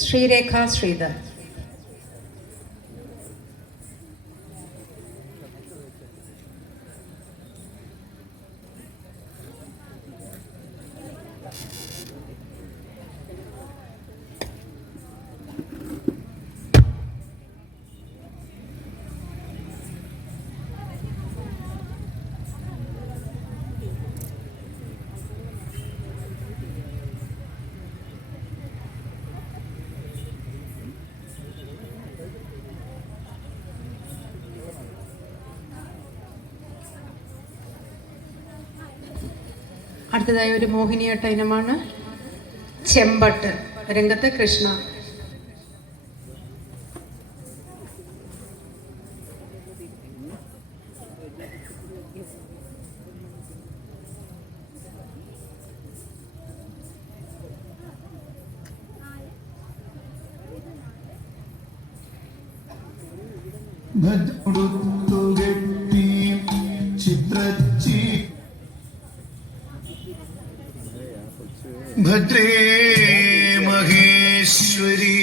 ശ്രീരേഖ ശ്രീധർ. അടുത്തതായി ഒരു മോഹിനിയാട്ട ഇനമാണ് ചെമ്പട്ട്. രംഗത്ത് കൃഷ്ണ. ഭദ്രേ മഹേശ്വരി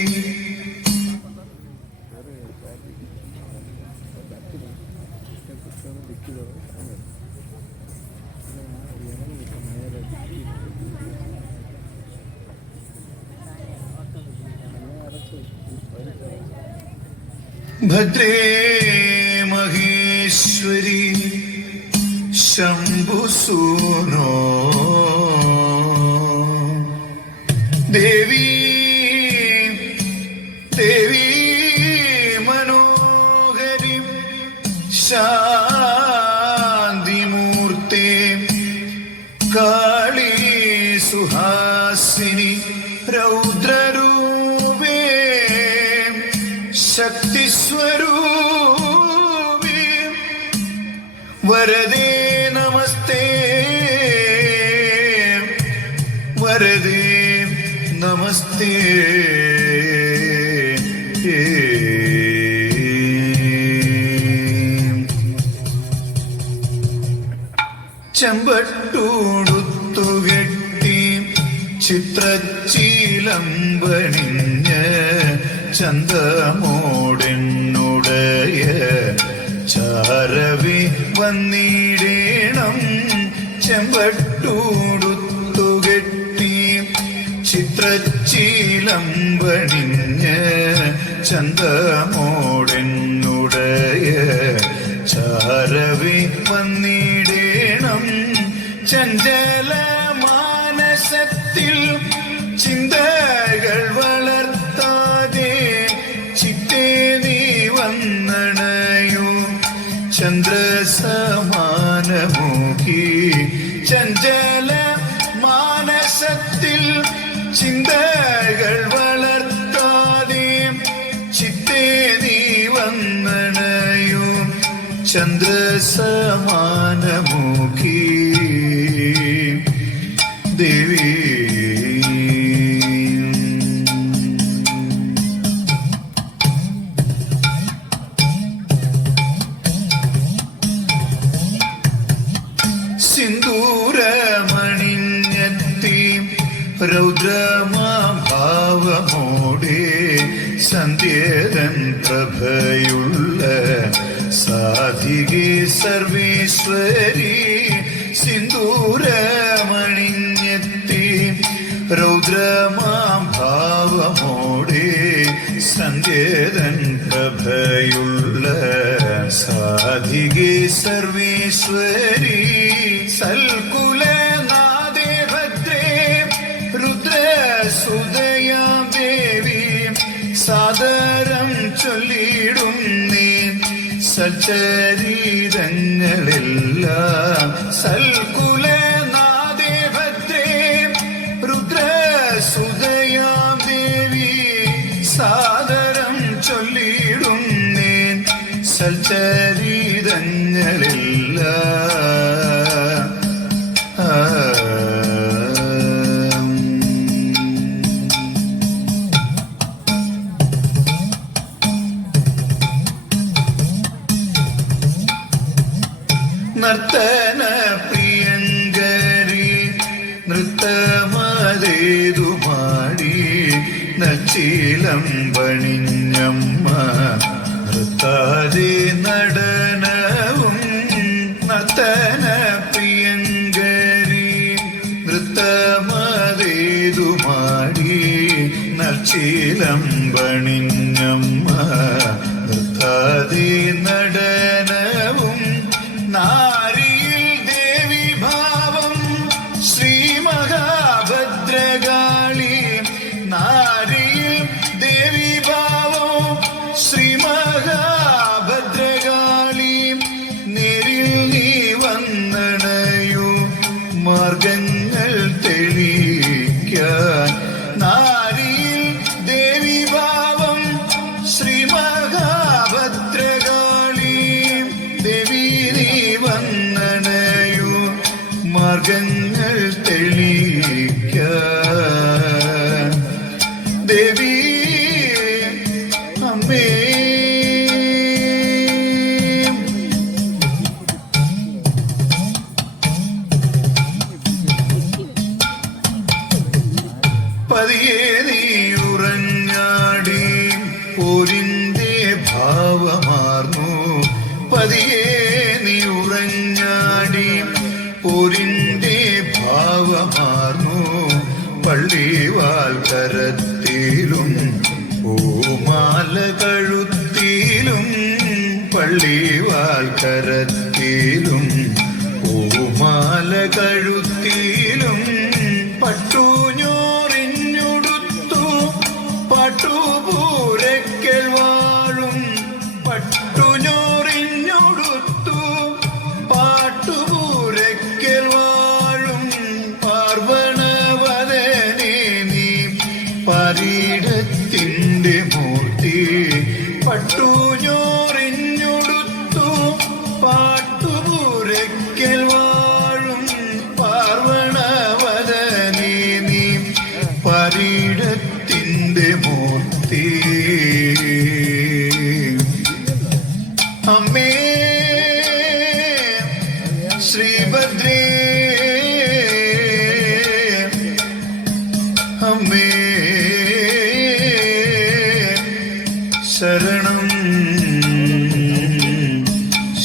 ഭദ്രേ മഹേശ്വരി ശംഭുസൂനോ ദേവി ദേവി മനോഹരി ശാന്തിമൂർത്തേ കാളീ സുഹാസിനി രൗദ്രരൂപേ ശക്തിസ്വരൂപേ വരദേ നമസ്തേ വരദേ നമസ്തേ. ചെമ്പട്ടൂടുത്തുകെട്ടി ചിത്രച്ചീലമ്പണിഞ്ഞ് ചന്തമോടെന്നുടയ ചാരവി വന്നിടേണം. ചെമ്പട്ടൂടുത്തുകെട്ടി ചിത്രച്ചീലമ്പണിഞ്ഞ് ചന്തമോടെന്നുടയ ചാരവി വന്നിടേണം. ചഞ്ചല മാനസത്തിൽ ചിന്തകൾ വളർത്താതെ ചിത്തേ നീ വന്നണയൂ ചന്ദ്രസമാനമുഖി. ചഞ്ചല മാനസത്തിൽ ചിന്തകൾ വളർത്താതെ ചിത്തേ നീ വന്നണയൂ ചന്ദ്രസമാനമുഖി ദേവി. സിന്ദൂരമണിഞ്ഞെത്തി രൗദ്രമാഭാവമോടെ സന്ധ്യതൻ പ്രഭയുള്ള സാധികേ സർവേശ്വരി. സിന്ദൂരമണിഞ്ഞെത്തി രൗദ്രമാഭാവമോടെ സന്ധ്യതൻ പ്രഭയുള്ള സാധികേ സർവേശ്വരി. സൽകുലനാദേ ഭദ്രേ രുദ്രസുതയാം ദേവി സാദരം ചൊല്ലിടും നീ സച്ചരീരങ്ങളെല്ലാം. സൽകുലനാദേ ഭദ്രേ രുദ്രസുതയാം ദേവി സാദരം ചൊല്ലിടും നീ സച്ചരീരങ്ങളെല്ലാം. നർത്തന പ്രിയങ്കരി നൃത്തമതേതു മാടി നച്ചീലം പണിഞ്ഞമ്മ നൃത്താതെ നടനവും നർത്തന പ്രിയങ്കരി നൃത്തമതേതുമാടി നച്ചീലം പണിഞ്ഞമ്മ നൃത്താതെ നടനവും നാരിയിൽ ദേവി ഭാവം ശ്രീ മഹാഭദ്രകാളി നാരിയിൽ ദേവി ഭാവം ശ്രീ മഹാഭദ്രകാളി നേരിൽ നീ വന്നണയു മാർഗങ്ങൾ തെളിയിക്കാൻ നാരിയിൽ ദേവി ഭാവം ശ്രീ മഹാഭദ്രകാളി ദേവി നീ വന്നണയു മാർഗങ്ങൾ തെളിയിക്കാൻ ദേവി അമ്മേ പതിയെ നീ ഉറഞ്ഞാടി പോരിന്റെ ഭാവമാർന്നു പതിയെ നീ ഉറഞ്ഞാടി പോരിന്റെ ഭാവമാർന്നു പള്ളിവാൽക്കരത്തിലും പൂമാല കഴുത്തിലും പള്ളിവാൽക്കരത്തിലും പൂമാല കഴുത്തിലും പട്ടുഞ്ഞോറിഞ്ഞുടുത്തു പട്ടുപൂരക്കൽ വാഴും പട്ടുഞ്ഞോറിഞ്ഞുടുത്തു പാട്ടുപൂരക്കൽ വാഴും പാർവണവദനേ നീ പരീടത്തിന്റെ മൂർത്തി പട്ടുഞ്ഞോറിഞ്ഞുടുത്തു പാട്ടുപൂരക്കൽ വാഴും പാർവണവദനേ നീ പരീടത്തിന്റെ മൂർത്തി അമ്മേ ശ്രീഭദ്രേ അമ്മേ ശരണം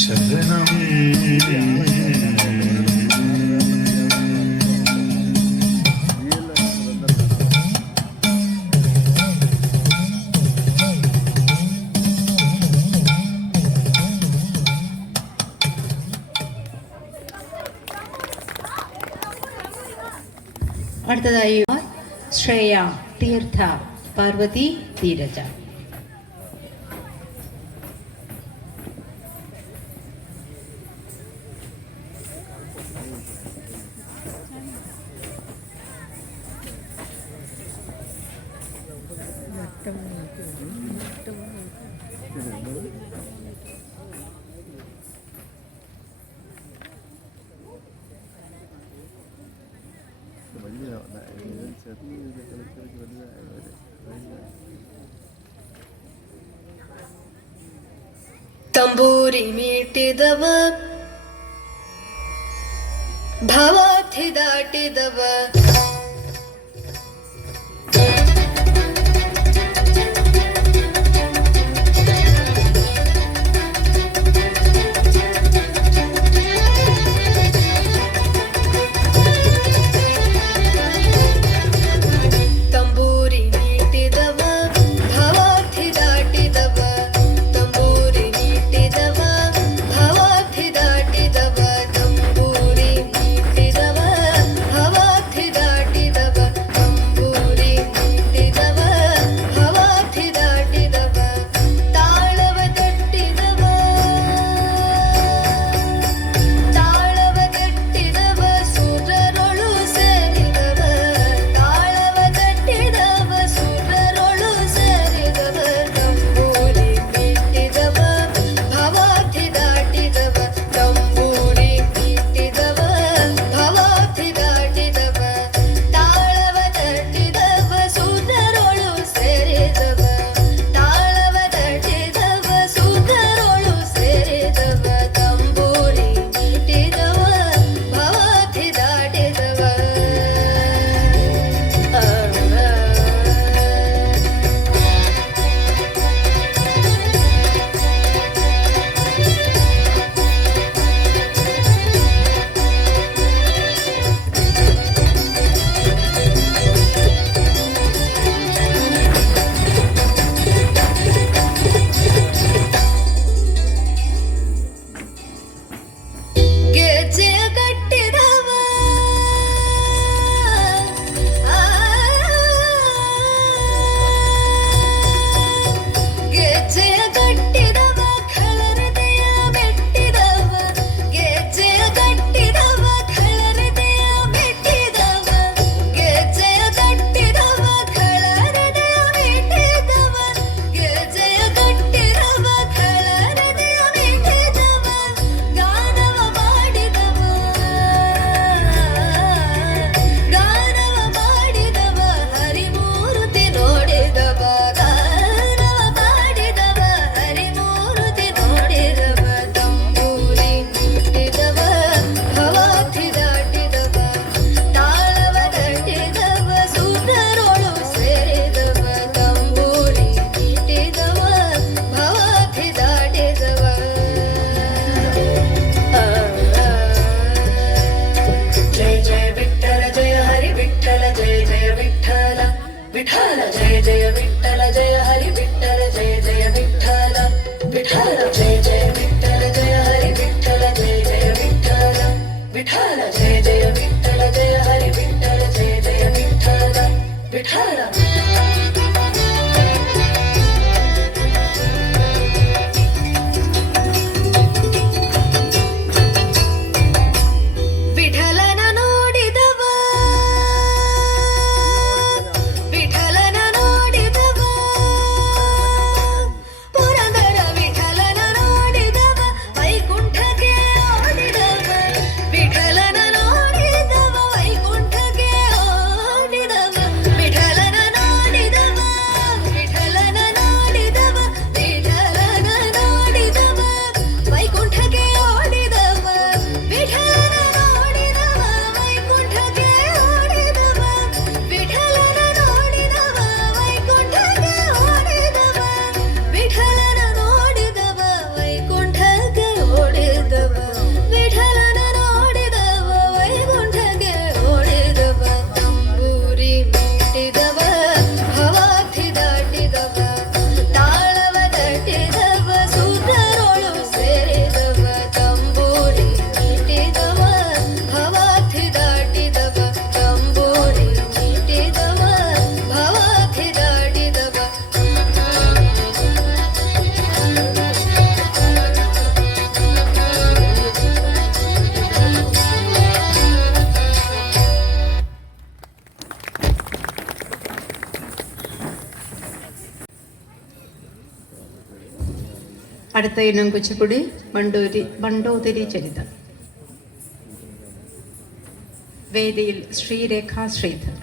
ശരണം അടുത്തതായി ശ്രേയ, തീർത്ഥ, പാർവതി, ധീരജ. ತಂಬೂರಿ ಮೀಟಿದವ ಭವಾಬ್ಧಿ ದಾಟಿದವ ತಂಬೂರಿ ಮೀಟಿದವ ಭವಾಬ್ಧಿ ದಾಟಿದವ ತಂಬೂರಿ ಮೀಟಿದವ ಭವಾಬ್ಧಿ ದಾಟಿದವ ತಂಬೂರಿ ಮೀಟಿದವ ಭವಾಬ್ಧಿ जय जय विठ्ठल जय हरि विठ्ठल जय जय विठ्ठल विठ्ठल जय जय विठ्ठल जय हरि विठ्ठल जय जय विठ्ठल विठ्ठल जय जय विठ्ठल जय हरि विठ्ठल जय जय विठ्ठल विठ्ठल ವಿಠಲನ ನೋಡಿದವ ವಿಠಲನ ನೋಡಿದವ ಪುರಂದರ ವಿಠಲನ ನೋಡಿದವ ವೈಕುಂಠಕ್ಕೆ ಓಡಿದವ ವಿಠಲನ ನೋಡಿದವ ವೈಕುಂಠಕ್ಕೆ ಓಡಿದವ ವಿಠಲನ ನೋಡಿದವ ವಿಠಲನ ನೋಡಿದವ ವಿಠಲನ ನೋಡಿದವ ವೈಕುಂಠಕ್ಕೆ ಓಡಿದವ ವಿಠಲನ ನೋಡಿದವ ವೈಕುಂಠಕ್ಕೆ ಓಡಿದವ ವಿಠಲನ ನೋಡಿದವ ವೈಕುಂಠಕ್ಕೆ ಓಡಿದವ ವಿಠಲನ ನೋಡಿದವ ವೈಕುಂಠಕ್ಕೆ ಓಡಿದವ ವಿಠಲನ ನೋಡಿದವ ವೈಕುಂಠಕ್ಕೆ ಓಡಿದವ ತಂಬೂರಿ ಮೀಟಿದವ ಭವಾರ್ಥಿ ದಾಟಿದವ ತಾಳವ ತಟ್ಟಿದವ ಸೂತ್ರರೊಳು ಸೇರಿದವ ತಂಬೂರಿ ಮೀಟಿದವ ಭವಾರ್ಥಿ ದಾಟಿದವ ತಂಬೂರಿ ಮೀಟಿದವ ಭವಾರ್ಥಿ ದಾಟಿದವ അടുത്ത ഇനം കുച്ചിപ്പുടി മണ്ടോതിരി ചരിതം. വേദിയിൽ ശ്രീരേഖ ശ്രീധർ.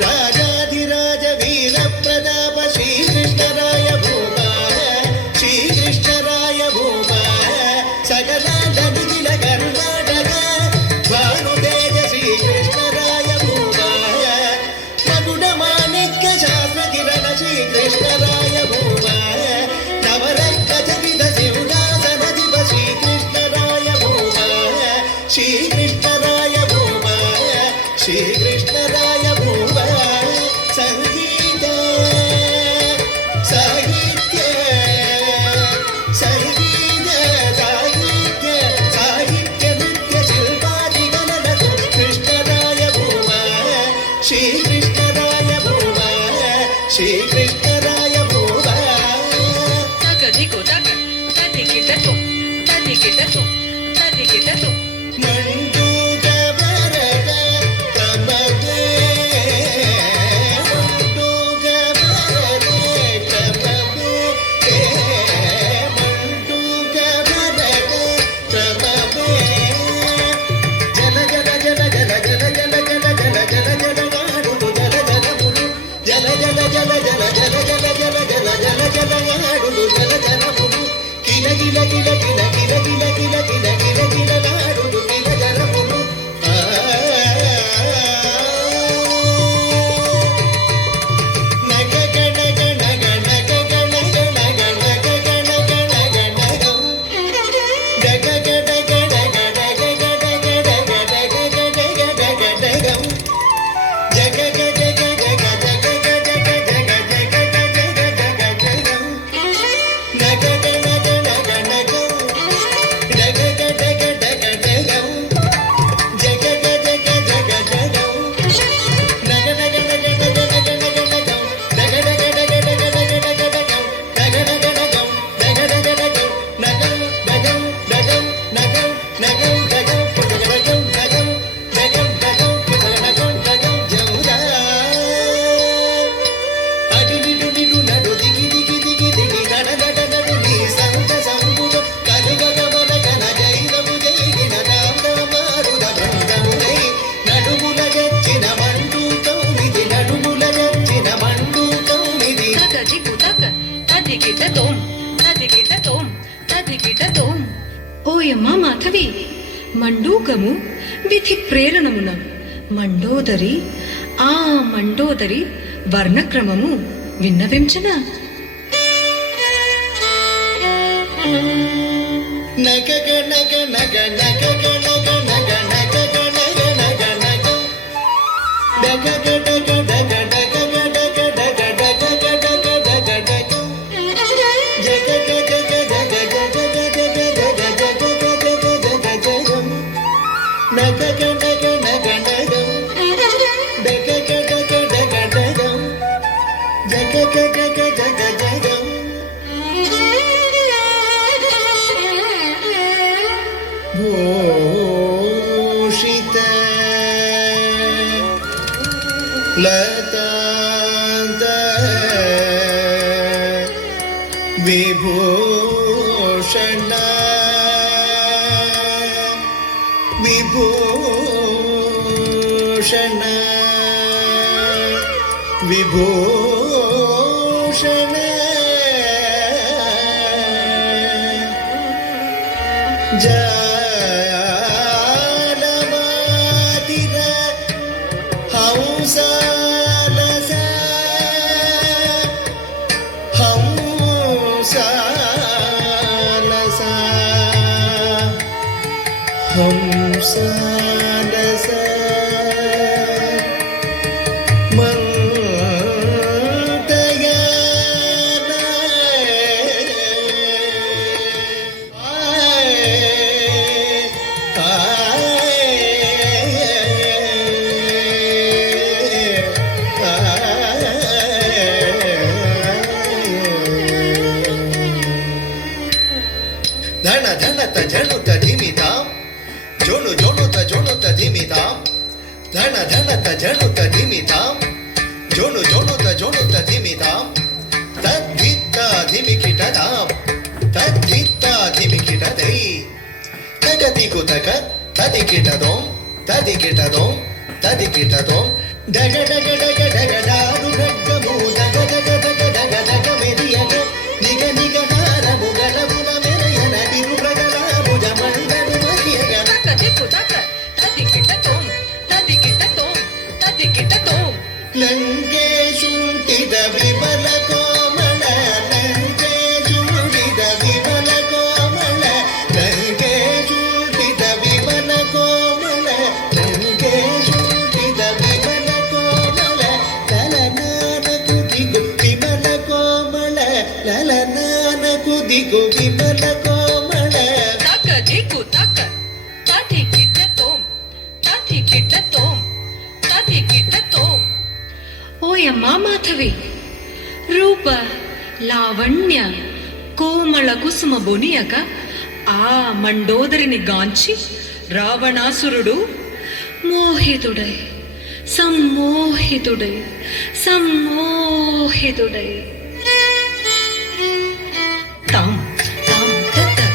ರಾಜಾಧಿರಾಜ ವೀರ ಪ್ರತಾಪ ಶ್ರೀಕೃಷ್ಣರಾಯ ಭೂಮ ಶ್ರೀಕೃಷ್ಣರಾಯ ಭೂಮ ಸಕಲ ಧನಿಗಿಲ ಕರ್ನಾಟಕ ಭಾನುತೇಜ ಶ್ರೀಕೃಷ್ಣರಾಯ ಭೂಮ ಮಗುಡ ಮಾಣಿಕ್ಯ ಶಾಸ್ತ್ರ ಕಿರಣ ಶ್ರೀಕೃಷ್ಣರಾಯ ಭೂಮ ನವರತ್ನ ಚರಿತ ಶಿವದಾಸನ ದಿವ ಶ್ರೀಕೃಷ್ಣರಾಯ ಭೂಮ ಶ್ರೀಕೃಷ್ಣರಾಯ ಭೂಮ ಶ್ರೀಕೃಷ್ಣರಾಯ ಭೂಮ ಸಂಗೀತ ಸಾಹಿತ್ಯ ಸಂಗೀತ ಸಾಹಿತ್ಯ ಸಾಹಿತ್ಯ ನೃತ್ಯ ಶಿಲ್ಪಾದಿಗಣನ ಕೃಷ್ಣರಾಯ ಭೂಮ ಶ್ರೀಕೃಷ್ಣರಾಯ ಭೂಮ ಶ್ರೀಕೃಷ್ಣರಾಯ ಭೂಮ ಮಂಡೂಕ ಭರತ ತಮಗೆ ಮಂಡೂಕ ಭರತ ತಮಗೆ ಮಂಡೂಕ ಭರತ ತಮಗೆ ಜಲ ಜಲ ಜಲ ಜಲ ಜಲ ಜಲ ಜಲ ಜಲ ಜಲ ಜಲ ಮಾಡುವುದು ಜಲ ಜಲ ಮುಡು ಜಲ ಜಲ ಜಲ ಜಲ ಜಲ ಜಲ ಜಲ ಜಲ ಜಲ ಜಲ ಮಾಡುವುದು ಜಲ ಜಲ ಮುಡು ಗಿಲ ಗಿಲ ಗಿಲ ಗಿಲ ಗಿಲ ಗಿಲ ಗಿಲ ಗಿಲ ಗಿಲ ಗಿಲ ಮಾಡುವುದು ಗಿಲ ಜಲ మండూకము విధి ప్రేరణమున మండోదరి ఆ మండోదరి వర్ణక్రమము విన్నవించన నగ నగ నగ నగ నగ నగ నగ నగ నగ నగ డగ డగ డగ డగ డగ డగ డగ డగ డగ డగ జగ జగ జగ జగ జగ జగ జగ జగ జగ జగ నగ నగ నగ నగ డగ డగ డగ డగ జగ జగ జగ జగ భూషిత లతాంత విభూషణ విభూషణ విభూషణ జాలమాతిర హంసాలస హంసాలస హంసాలస ధన ధనత జనుత ధిమితాం జోను జోనుత జోనుత ధిమితాం ధన ధనత జనుత ధిమితాం జోను జోనుత జోనుత ధిమితాం తద్ధిత్త ధిమికిటదాం తద్ధిత్త ధిమికిటదై తగదికు తగ తదికిటదోం తదికిటదోం తదికిటదోం డగ డగ డగ డగ డారు గడ్డము దగ దగ దగ దగ దగ మెరియగ నిగ నిగ నారము గలమున మెరయన దిగు ప్రగలాముజ మండలు మరియగ లంకేశుంఠిత విమల కోమల లంకేశుంఠిత విమల కోమల లంకేశుంఠిత విమల కోమల లంకేశుంఠిత విమల కోమల లలనానకు దిగు విమల కోమల లలనానకు దిగు విమల కోమల ఓయమ్మా మాధవి రూప లావణ్య కోమళ కుసుమ బొనియక ఆ మండోదరిని గాంచి రావణాసురుడు మోహితుడై సమ్మోహితుడై సమ్మోహితుడై తాం తాం తతక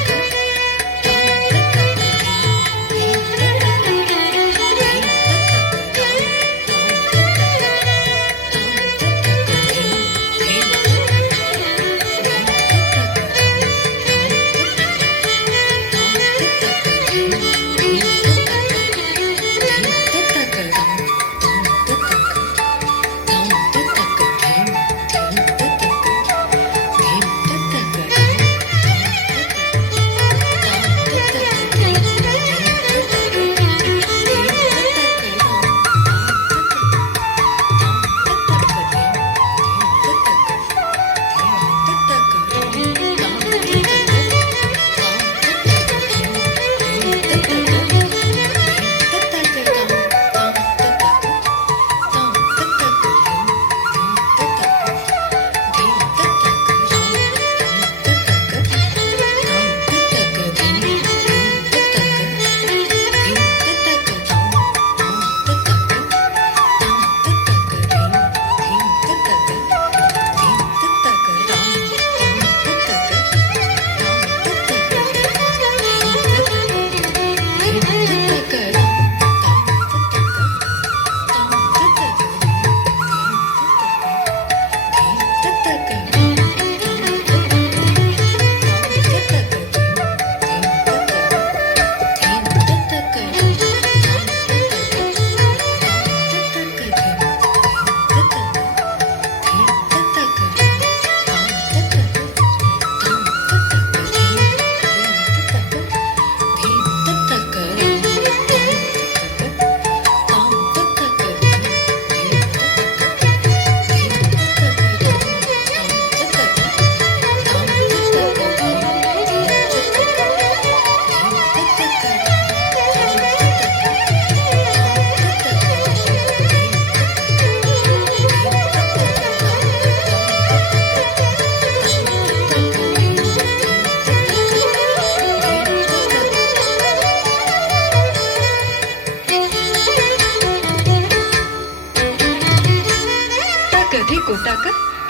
ಧಿಕೋತಾಕ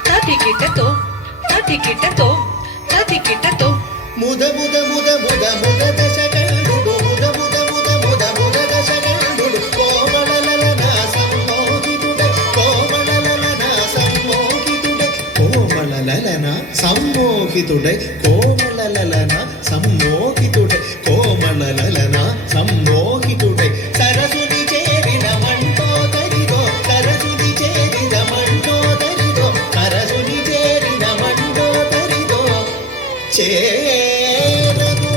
ತಾಧಿಕಿಟತೋ ತಾಧಿಕಿಟತೋ ತಾಧಿಕಿಟತೋ ಮುದ ಮುದ ಮುದ ಮುದ ಮುದ ದಶಗಂಡುಡು ಮುದ ಮುದ ಮುದ ಮುದ ಮುದ ದಶಗಂಡುಡು ಕೋಮಳಲಲನ ಸಂಮೋಹಿತುಡೆ ಕೋಮಳಲಲನ ಸಂಮೋಹಿತುಡೆ ಕೋಮಳಲಲನ ಸಂಮೋಹಿತುಡೆ ಕೋಮಳಲಲನ ಸಂಮೋಹಿತುಡೆ ಕೋಮಳಲಲನ ಸಂಮೋಹಿತುಡೆ ಸರಸುನಿ ಚೇರಿನ ಮಂಟೋ ತರಿದೋ ಸರಸುನಿ ಚೇರಿದ ಮಂಟೋ ತರಿದೋ ಸರಸುನಿ ಚೇರಿನ ಮಂಟೋ ತರಿದೋ చేరను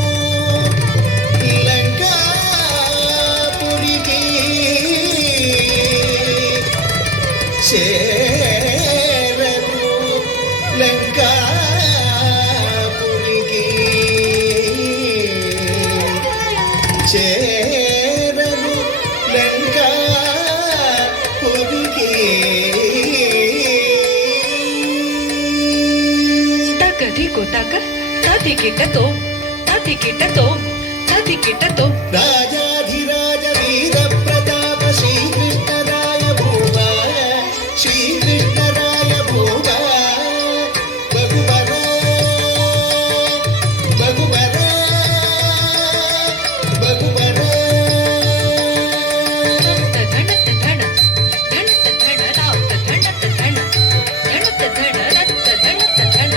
లంకాపురికి చేరను లంకాపురికి చేరను లంకాపురికి ತಾಕ ಧಿಕೋತಾಕ ತಾಧಿಕಿಟತೋ ತಾಧಿಕಿಟತೋ ತಾಧಿಕಿಟತೋ ರಾಜಾಧಿರಾಜ ವೀರ ಪ್ರತಾಪ ಶ್ರೀಕೃಷ್ಣರಾಯ ಭೂಮ ಶ್ರೀಕೃಷ್ಣರಾಯ ಭೂಮ ಭಗುವನ ಭಗುವನ ಭಗುವನ ಧಣತ ಧಣ ಧಣತ ಧಣ ರಾತ ಧಣತ ಧಣ ಧಣತ ಧಣ ರತ್ತ ಧಣತ ಧಣ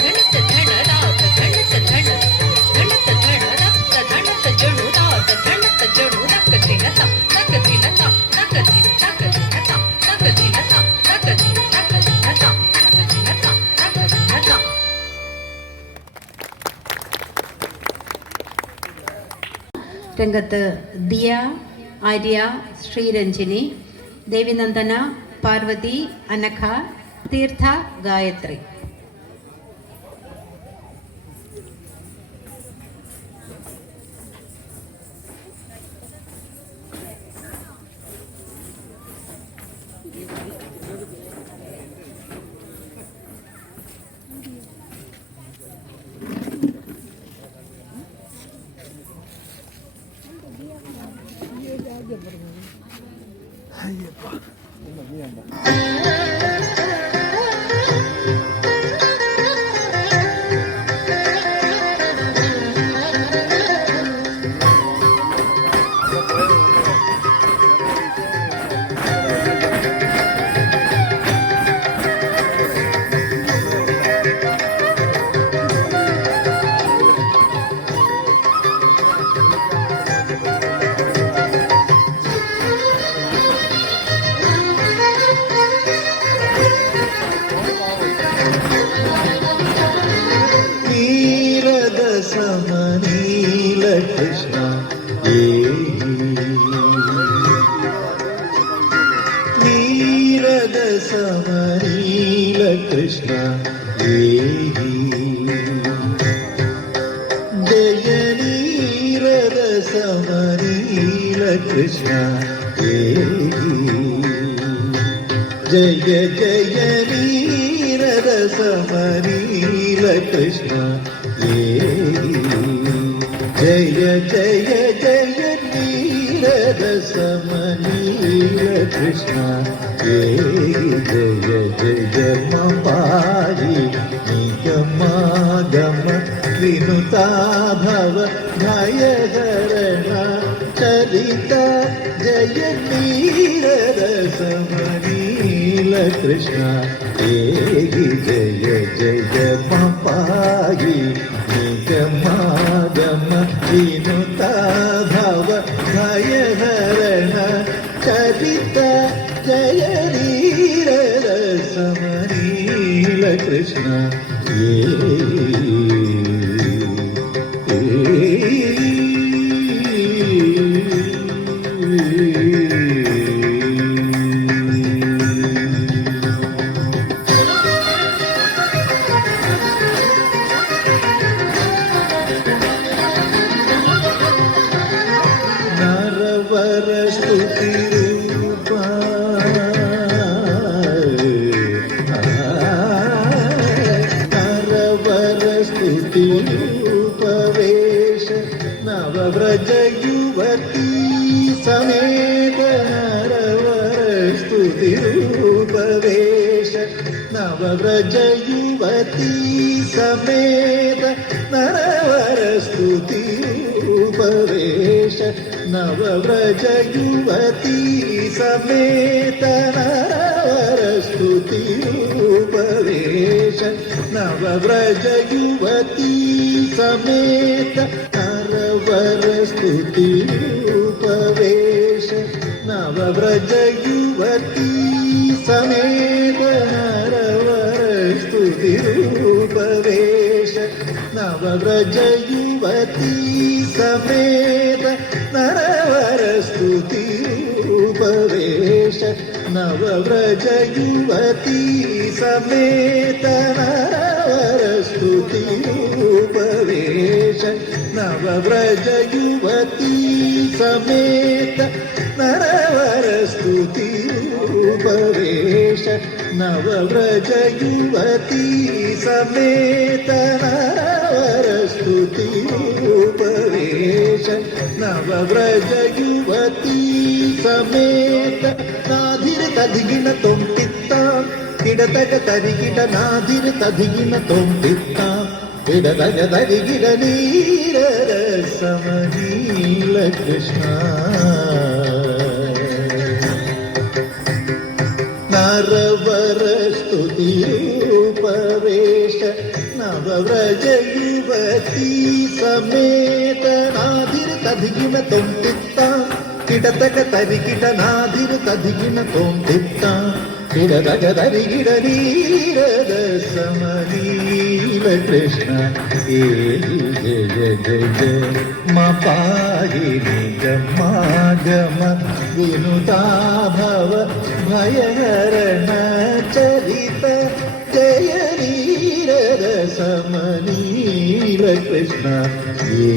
ಧಣತ ಧಣ ರಾತ ಧಣತ ಧಣ ಧಣತ ಧಣ ರತ್ತ ಧಣತ ಜಣು ರಾತ ಧಣತ ಜಣು ರಕ್ಕ ಧಿನತ ರಕ್ಕ ಧಿನತ ರಕ್ಕ ಧಿನ ರಕ್ಕ ಧಿನತ ರಕ್ಕ ಧಿನತ ರಕ್ಕ ಧಿನ ರಕ್ಕ ಧಿನತ ರಕ್ಕ ಧಿನತ ರಕ್ಕ ಧಿನತ രംഗത്ത് ദിയ, ആര്യ, ശ്രീരഞ്ജിനി, ദേവിനന്ദന, പാർവതി, അനഘ, തീർത്ഥ, ഗായത്രി. ಸಮನೀಲ ಕೃಷ್ಣ ನೀರದ ಸಮನೀಲ ಕೃಷ್ಣ ಜಯ ನೀರದ ಸಮನೀಲ ಕೃಷ್ಣ ಜಯ ಜಯ ನೀರದ ಸಮನೀಲ ಕೃಷ್ಣ ಜಯ ಜಯ ಜಯ ನೀರದ ಸಮನೀಲ ಕೃಷ್ಣ ಜಯ ಜಯ ಮಾಯಿ ನಿಗಮಾಗಮ ವಿನುತಾ ಭವ ಭಯಹರಣ ಚರಿತ ಜಯ ನೀರದ ಸಮನೀಲ ಕೃಷ್ಣ ಜಯ ಜಯ ಮಾಯಿ ನಿಗಮಾಗಮ ವಿನುತಾ ಭವ ಭಯಹರಣ ಚರಿತ ಜಯ ನೀರದ ಸಮನೀಲ ಕೃಷ್ಣ ನರವರ ಸ್ತುತಿ ರೂಪ ನರವರ ಸ್ತುತಿ ರೂಪವೇಶ ನವವ್ರಜ ಯುವತಿ ಸಮೇತ ನರವರ ಸ್ತುತಿ ರೂಪವೇಶ നവവ്രജ യുവതീ സമേത നരവരസ്തുതി രൂപവേഷ നവവ്രജ യുവതീ സമേത നരവരസ്തുതി രൂപവേഷ നവവ്രജ യുവതീ സമേത നരവരസ്തുതി രൂപവേഷ നവവ്രജ യുവതീ സമേത നരവരസ്തുതി രൂപവേഷ നവവ്രജ യുവതീ സമേത നരവരസ്തുതി രൂപവേഷ നവവ്രജ യുവതീ സമേത നരവരസ്തുതി രൂപവേഷ നവവ്രജ യുവതീ സമേത നരവരസ്തുതി രൂപവേഷ നവവ്രജ യുവതീ സമേത നരവരസ്തുതി രൂപവേഷ നവവ്രജ യുവതീ സമേത നാധിര തധികിണ തൊമ്പിത്താം കിടതക തരികിട നാധിര തധികിണ തൊമ്പിത്താം കിടതക തരികിട നീരരസമനീല കൃഷ്ണ നരവരസ്തുതി രൂപവേഷ നവവ്രജ യുവതീ സമേത നാധിര തധികിണ തൊമ്പിത്താം കിടതക തരികിട നാധിര തധികിണ തൊമ്പിത്താം കിടതക തരികിട നീരരസമനീല കൃഷ്ണ ഏ ജയ ജയ മപാഹിനി ഗമാഗമ വിനുതാഭവ ഭയഹരണ ചരിത ജയ നീരരസമനീല കൃഷ്ണ ഏ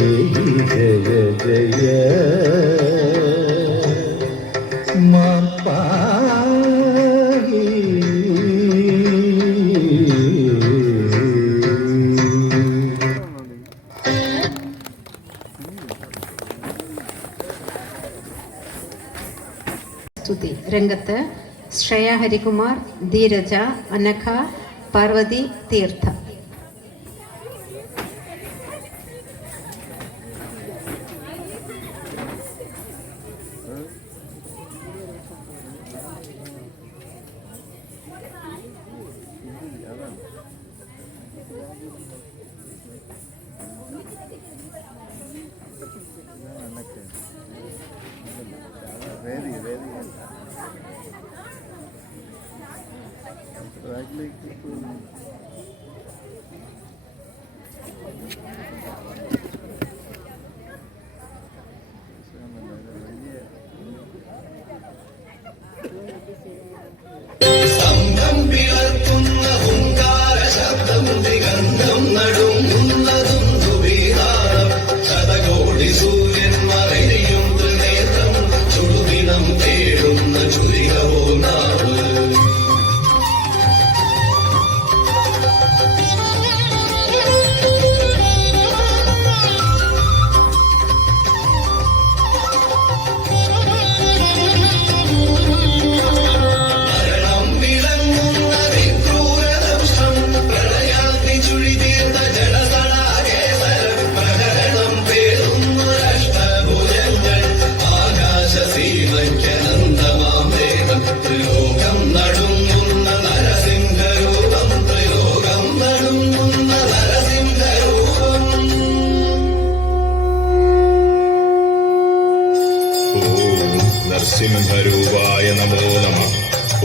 ജയ ജയ സ്തുതി രംഗത്ത് ശ്രേയ ഹരികുമാർ, ധീരജ, അനഘ, പാർവതി, തീർത്ഥ. സ്തംഭം പിളർക്കുന്ന ഹുങ്കാര ശബ്ദം ദിഗന്ധം നടുങ്ങുന്നതും ദുബീതാളം ശതകോടി സൂര്യന്മാരെയും നേത്രം ചുടുദിനം തേടുന്ന ചുരികവോ നാവ് നരസിംഹരൂപായ നമോ നമ.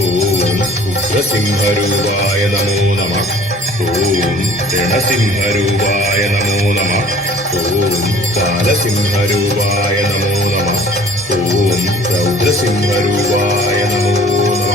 ഓം ഉഗ്രസിംഹരൂപായ നമോ നമ. ഓം രണസിംഹരൂപായ നമോ നമ. ഓം കാലസിംഹരൂപായ നമോ നമ. ഓം രൗദ്രസിംഹരൂപായ നമോ നമ.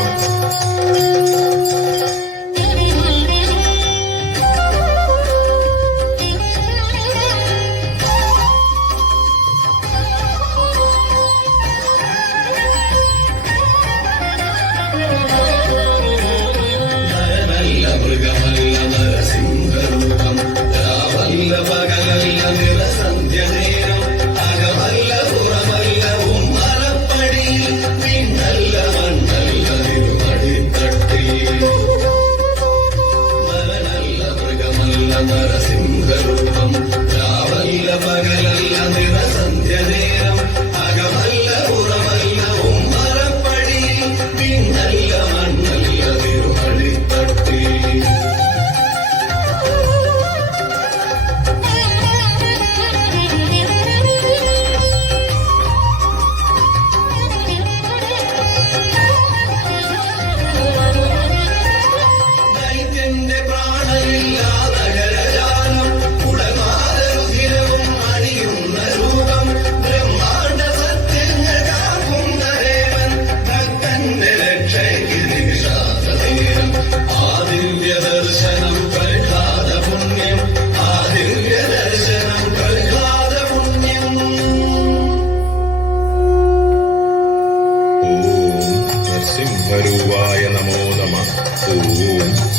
മൃഗമല്ല നരസിംഹരൂപം രാവല്ല പകലല്ല നിറസന്ധ്യ നേരം അകമല്ല പുറമല്ല ഉമ്മറപ്പടിയിൽ പിന്നല്ല മണ്ണല്ല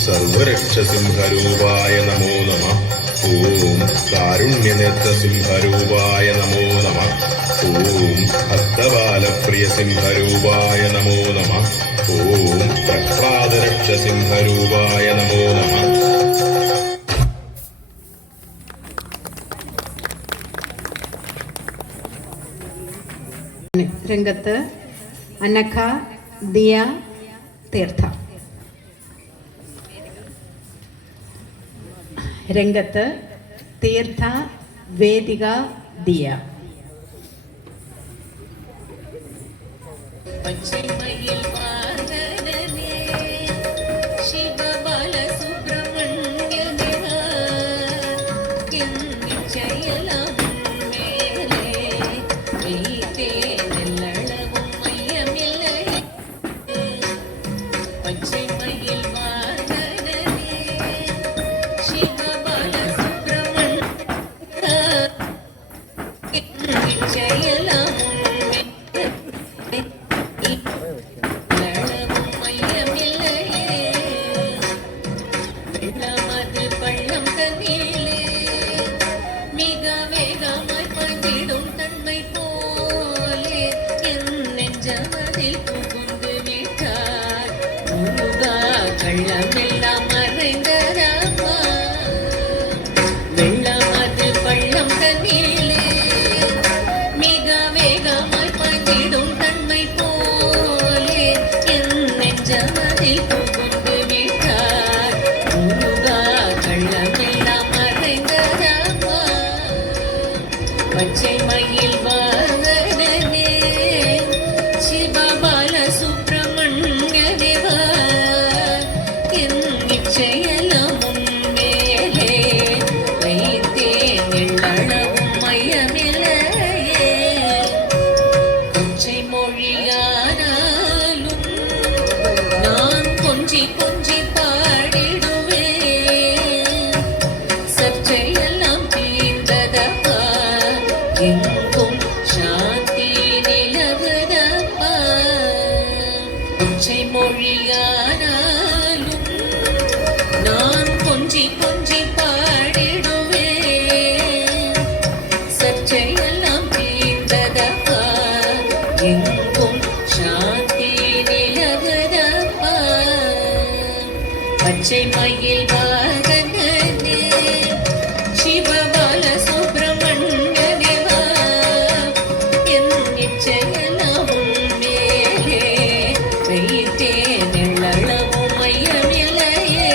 സർവരക്ഷസിംഹരൂപായ നമോ നമഃ. ഓം കാരുണ്യനേത്രസിംഹരൂപായ നമോ നമഃ. ഓം ഭക്തബാലപ്രിയസിംഹരൂപായ നമോ നമഃ. ഓം പ്രഹ്ലാദരക്ഷസിംഹരൂപായ നമോ നമഃ. രംഗത്ത് അനഘ, ദിയ, തീർത്ഥ. രംഗത്ത് തീർത്ഥ, വേദിക, ദിയ. பச்சைமயில் வாகனனே சிவபால சுப்பிரமணிய தேவா என் நிச்சயலாம் மேலே வைத்தே நெல்லளவும் மையமில்லை. பச்சைமயில் வாகனனே சிவபால சுப்பிரமணிய என் நிச்சயலாம் வெள்ளமெல்லாம் மறைந்ததம்மா வெள்ளமது பள்ளம் தண்ணீலே மிக வேகமாய் பாய்ந்திடும் தன்மை போலே என் நெஞ்சமதில் புகுந்து விட்டார். முருகா கள்ளமெல்லாம் மறைந்ததம்மா பச்சை மயில் வாகனனே சிவபால சுப்பிரமணிய தேவா என் நிச்சயலாம் உன்மேலே வைத்தேன் எள்ளளவும் மையமில்லையே. கொச்சை மொழியானாலும் நான் கொஞ்சி கொஞ்சி பாடிடுவேன். சர்ச்சையெல்லாம் தீர்ந்ததப்பா எங்கும் சாந்தி நிலவுதப்பா. கொச்சை மொழியானாலும் நான் கொஞ்சி கொஞ்சி பாடிடுவேன். சர்ச்சையெல்லாம் தீர்ந்ததப்பா எங்கும் சாந்தி நிலவுதப்பா. பச்சை மயில் வாகனனே சிவபால சுப்பிரமணிய தேவா என் நிச்சயலாம் உன்மேலே வைத்தேன் எள்ளளவும் மையமில்லையே.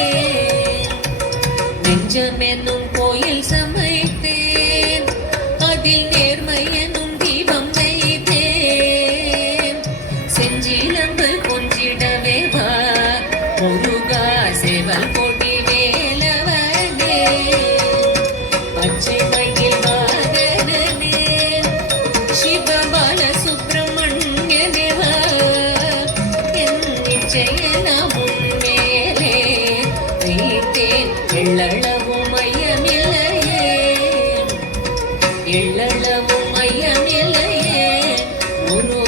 நெஞ்சமென்னும் கோயில் சமைத்தேன் அதில் நேர்மை என்னும் தீபம் வைத்தேன். செஞ்சிலம்பு கொஞ்சிடவே வா முருகா சேவல் கொடி வேலவனே. பச்சை மயில் வாகனனே சிவபால சுப்பிரமணிய தேவா என் நிச்சயலாம் உன்மேலே வைத்தேன் எள்ளளவும் மையமில்லையே. எள்ளளவும் மையமில்லையே. முருகா